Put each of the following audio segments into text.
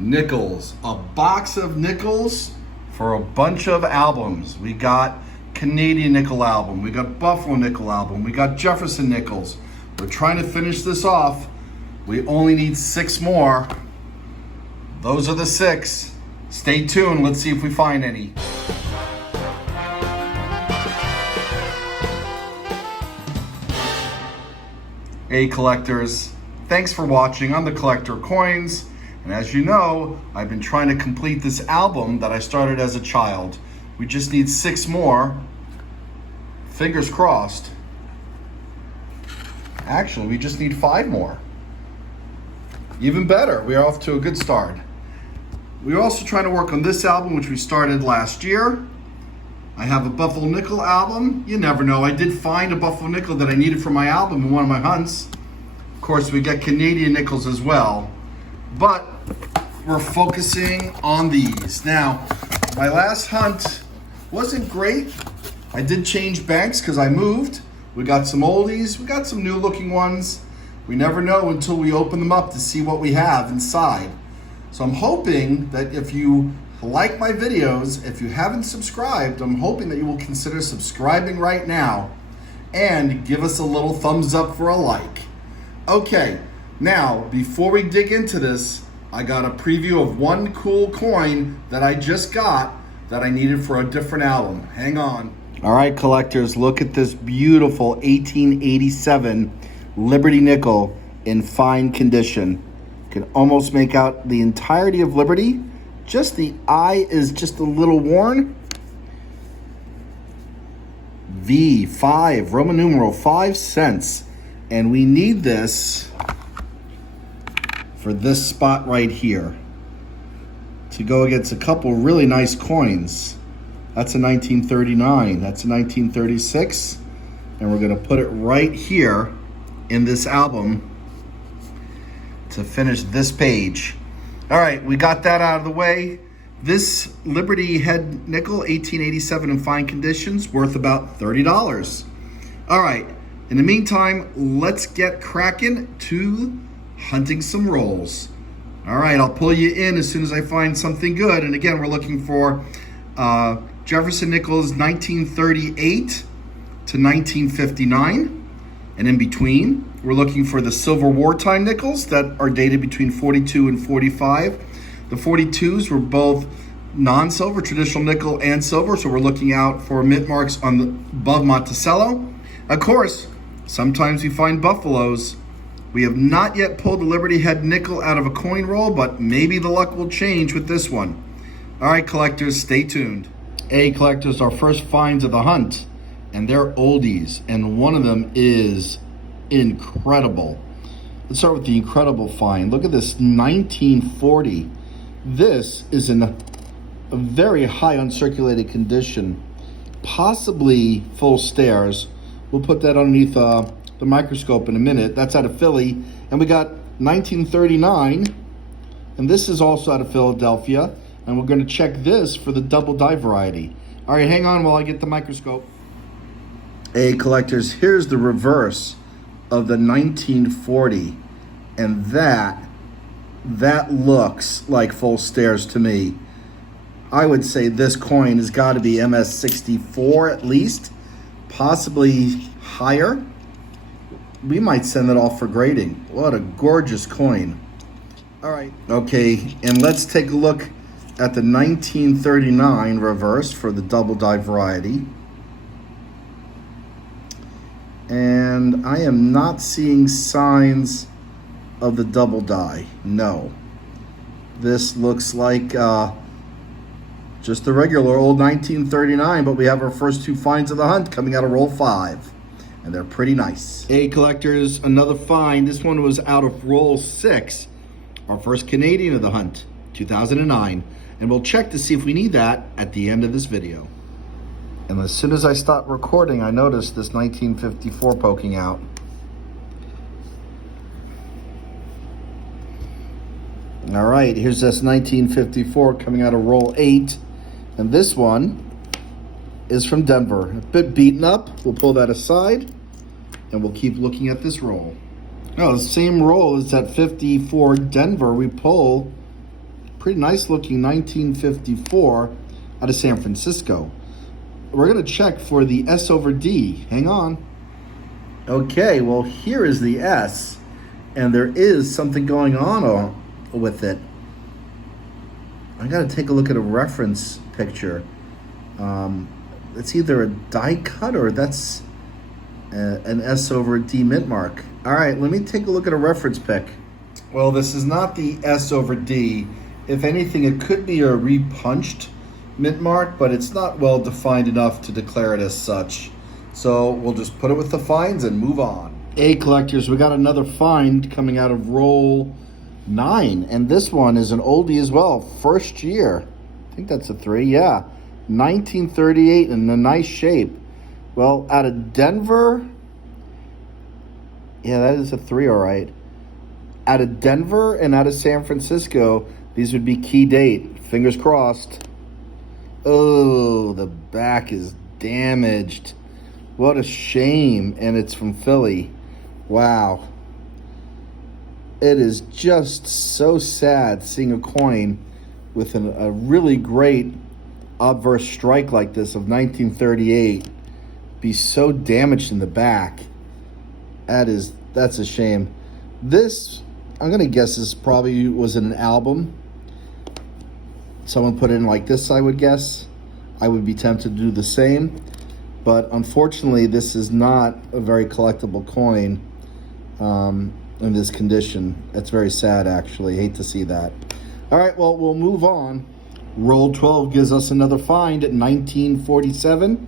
Nickels, a box of nickels for a bunch of albums. We got Canadian Nickel album, we got Buffalo Nickel album, we got Jefferson Nickels. We're trying to finish this off. We only need 6 more. Those are the 6. Stay tuned, let's see if we find any. Hey collectors, thanks for watching. I'm the Collector of Coins, and as you know, I've been trying to complete this album that I started as a child. We just need 6 more. Fingers crossed. Actually, we just need 5 more. Even better, we are off to a good start. We're also trying to work on this album, which we started last year. I have a Buffalo Nickel album. You never know. I did find a Buffalo Nickel that I needed for my album in one of my hunts. Of course, we get Canadian Nickels as well. But we're focusing on these. Now, my last hunt wasn't great. I did change banks because I moved. We got some oldies. We got some new looking ones. We never know until we open them up to see what we have inside. So I'm hoping that if you like my videos, if you haven't subscribed, I'm hoping that you will consider subscribing right now and give us a little thumbs up for a like. Okay, now before we dig into this, I got a preview of one cool coin that I just got that I needed for a different album. Hang on. All right, collectors, look at this beautiful 1887 Liberty Nickel in fine condition. You can almost make out the entirety of Liberty. Just the eye is just a little worn. V5, Roman numeral, 5 cents. And we need this for this spot right here to go against a couple really nice coins. That's a 1939, that's a 1936. And we're gonna put it right here in this album to finish this page. All right, we got that out of the way. This Liberty Head Nickel, 1887 in fine conditions, worth about $30. All right, in the meantime, let's get cracking to hunting some rolls. All right, I'll pull you in as soon as I find something good. And again, we're looking for Jefferson Nickel's 1938 to 1959. And in between, we're looking for the silver wartime nickels that are dated between 42 and 45. The 42s were both non-silver, traditional nickel and silver, so we're looking out for mint marks on the above Monticello. Of course, sometimes we find buffaloes. We have not yet pulled the Liberty Head Nickel out of a coin roll, but maybe the luck will change with this one. All right, collectors, stay tuned. Hey, collectors, our first finds of the hunt, and they're oldies, and one of them is incredible. Let's start with the incredible find. Look at this 1940. This is in a very high uncirculated condition, possibly full stairs. We'll put that underneath the microscope in a minute. That's out of Philly. And we got 1939, and this is also out of Philadelphia. And we're going to check this for the double die variety. All right, hang on while I get the microscope. Hey, collectors, here's the reverse of the 1940, and that looks like full stairs to me. I would say this coin has got to be MS64 at least, possibly higher. We might send it off for grading. What a gorgeous coin. All right, okay, and let's take a look at the 1939 reverse for the double die variety. And I am not seeing signs of the double die, no. This looks like just the regular old 1939, but we have our first 2 finds of the hunt coming out of roll 5, and they're pretty nice. Hey collectors, another find. This one was out of roll 6, our first Canadian of the hunt, 2009, and we'll check to see if we need that at the end of this video. And as soon as I stopped recording, I noticed this 1954 poking out. All right, here's this 1954 coming out of roll 8. And this one is from Denver. A bit beaten up. We'll pull that aside and we'll keep looking at this roll. No, the same roll as that 54 Denver we pull pretty nice looking 1954 out of San Francisco. We're gonna check for the S over D. Hang on. Okay, well here is the S, and there is something going on with it. I gotta take a look at a reference picture. It's either a die cut or that's an S over D mint mark. All right, let me take a look at a reference pic. Well, this is not the S over D. If anything, it could be a repunched mint mark, but it's not well defined enough to declare it as such. So we'll just put it with the finds and move on. Hey collectors, we got another find coming out of roll 9, and this one is an oldie as well, first year. I think that's a 3, yeah. 1938 in a nice shape. Well, out of Denver, yeah, that is a 3, all right. Out of Denver and out of San Francisco, these would be key date. Fingers crossed. Oh, the back is damaged. What a shame, and it's from Philly. Wow. It is just so sad seeing a coin with a really great obverse strike like this of 1938 be so damaged in the back. That's a shame. This, I'm gonna guess, this probably was in an album. Someone put it in like this, I would guess. I would be tempted to do the same, but unfortunately this is not a very collectible coin in this condition. That's very sad, actually. Hate to see that. All right, well, we'll move on. Roll 12 gives us another find at 1947,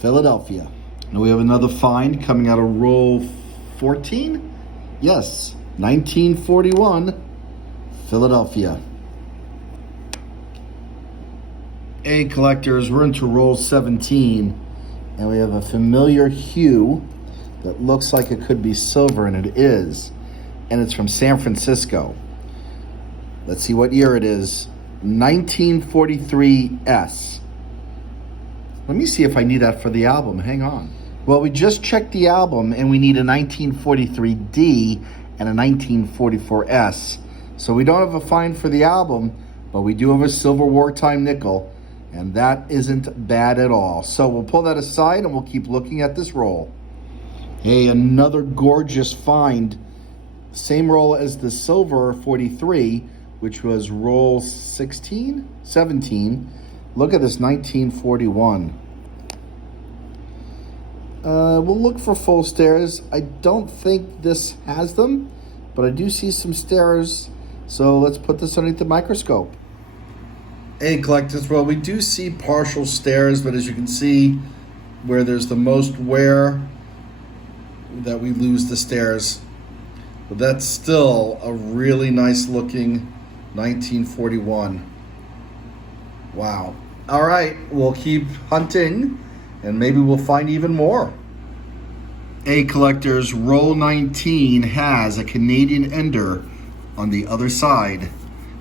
Philadelphia. And we have another find coming out of roll 14. Yes, 1941, Philadelphia. Hey collectors, we're into roll 17, and we have a familiar hue that looks like it could be silver, and it is. And it's from San Francisco. Let's see what year it is. 1943 S. Let me see if I need that for the album. Hang on. Well, we just checked the album, and we need a 1943 D and a 1944 S. So we don't have a find for the album, but we do have a silver wartime nickel, and that isn't bad at all. So we'll pull that aside, and we'll keep looking at this roll. Hey, another gorgeous find. Same roll as the silver 43, which was roll 17. Look at this 1941. We'll look for full stairs. I don't think this has them, but I do see some stairs. So let's put this underneath the microscope. Hey collectors, well, we do see partial stairs, but as you can see, where there's the most wear, that we lose the stairs. But that's still a really nice looking 1941. Wow. All right, we'll keep hunting and maybe we'll find even more. Hey collectors, roll 19 has a Canadian Ender on the other side.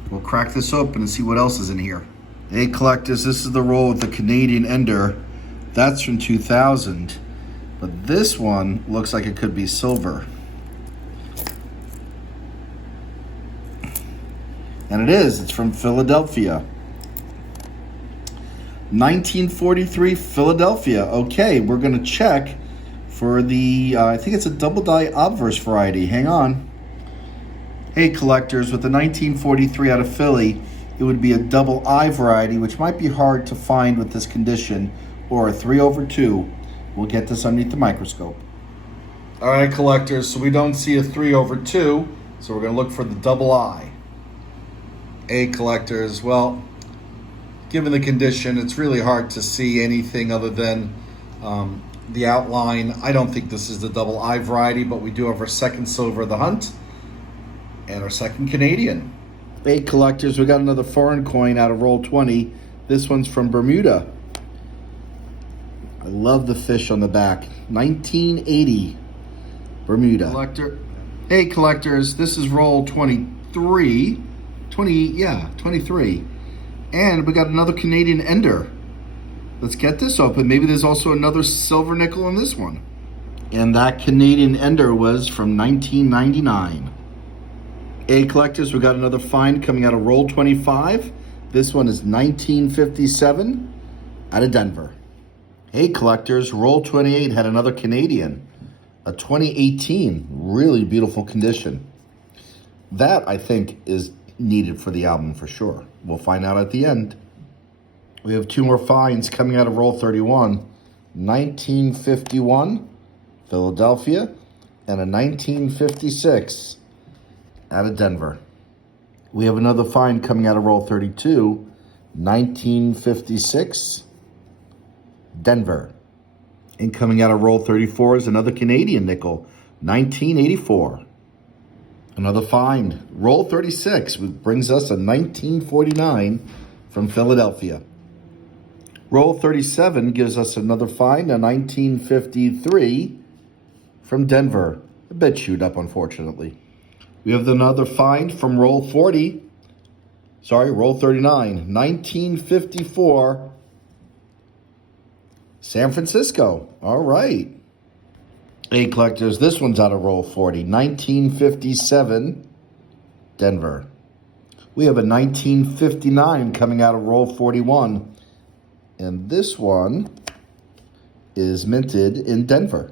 We'll crack this open and see what else is in here. Hey collectors, this is the roll with the Canadian Ender. That's from 2000. But this one looks like it could be silver. And it is. It's from Philadelphia. 1943 Philadelphia. Okay, we're going to check for the, I think it's a double die obverse variety. Hang on. Hey collectors, with the 1943 out of Philly, it would be a double I variety, which might be hard to find with this condition, or a 3/2. We'll get this underneath the microscope. All right, collectors, so we don't see a 3/2, so we're gonna look for the double I. Hey collectors, well, given the condition, it's really hard to see anything other than the outline. I don't think this is the double I variety, but we do have our second silver of the hunt and our second Canadian. Hey collectors, we got another foreign coin out of roll 20. This one's from Bermuda. I love the fish on the back. 1980, Bermuda. Hey collectors, this is roll 23. 23. And we got another Canadian Ender. Let's get this open. Maybe there's also another silver nickel in this one. And that Canadian Ender was from 1999. A collectors, we got another find coming out of roll 25. This one is 1957 out of Denver. Hey collectors, roll 28 had another Canadian, a 2018, really beautiful condition. That I think is needed for the album for sure. We'll find out at the end. We have two more finds coming out of roll 31, 1951, Philadelphia, and a 1956 out of Denver. We have another find coming out of roll 32, 1956, Denver. And coming out of roll 34 is another Canadian nickel, 1984. Another find, roll 36, which brings us a 1949 from Philadelphia. Roll 37 gives us another find, a 1953 from Denver. A bit chewed up, unfortunately. We have another find from roll 39, 1954, San Francisco. All right. Hey collectors, this one's out of roll 40, 1957, Denver. We have a 1959 coming out of roll 41, and this one is minted in Denver.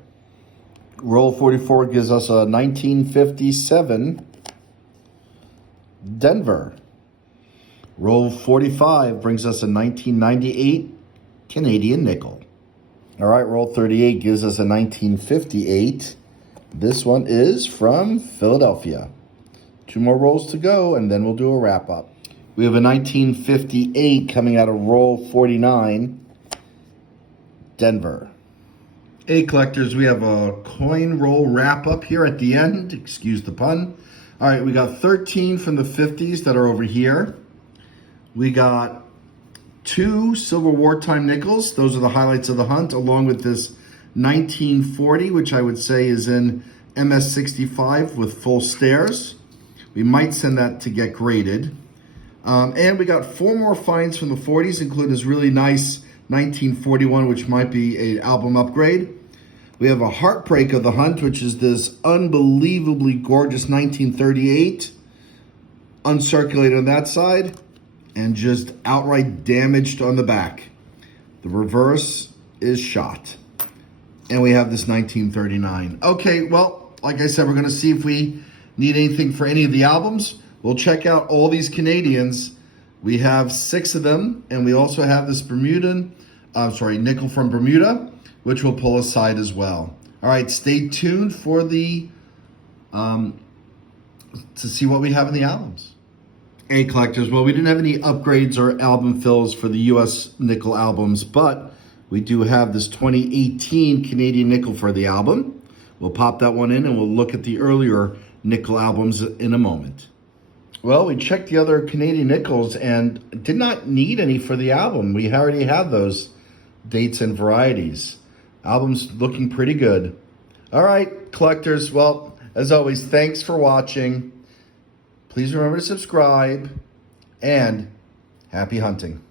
Roll 44 gives us a 1957, Denver. Roll 45 brings us a 1998 Canadian nickel. All right, roll 38 gives us a 1958. This one is from Philadelphia. Two more rolls to go, and then we'll do a wrap-up. We have a 1958 coming out of roll 49, Denver. Hey, collectors, we have a coin roll wrap-up here at the end. Excuse the pun. All right, we got 13 from the 50s that are over here. We got 2 silver wartime nickels. Those are the highlights of the hunt, along with this 1940, which I would say is in MS65 with full stairs. We might send that to get graded. And we got 4 more finds from the 40s, including this really nice 1941, which might be an album upgrade. We have a heartbreak of the hunt, which is this unbelievably gorgeous 1938, uncirculated on that side, and just outright damaged on the back. The reverse is shot. And we have this 1939. Okay, well, like I said, we're gonna see if we need anything for any of the albums. We'll check out all these Canadians. We have 6 of them, and we also have this nickel from Bermuda, which we'll pull aside as well. All right, stay tuned for the, to see what we have in the albums. Hey collectors, well, we didn't have any upgrades or album fills for the US nickel albums, but we do have this 2018 Canadian nickel for the album. We'll pop that one in and we'll look at the earlier nickel albums in a moment. Well, we checked the other Canadian nickels and did not need any for the album. We already had those dates and varieties. Album's looking pretty good. All right, collectors, well, as always, thanks for watching. Please remember to subscribe, and happy hunting.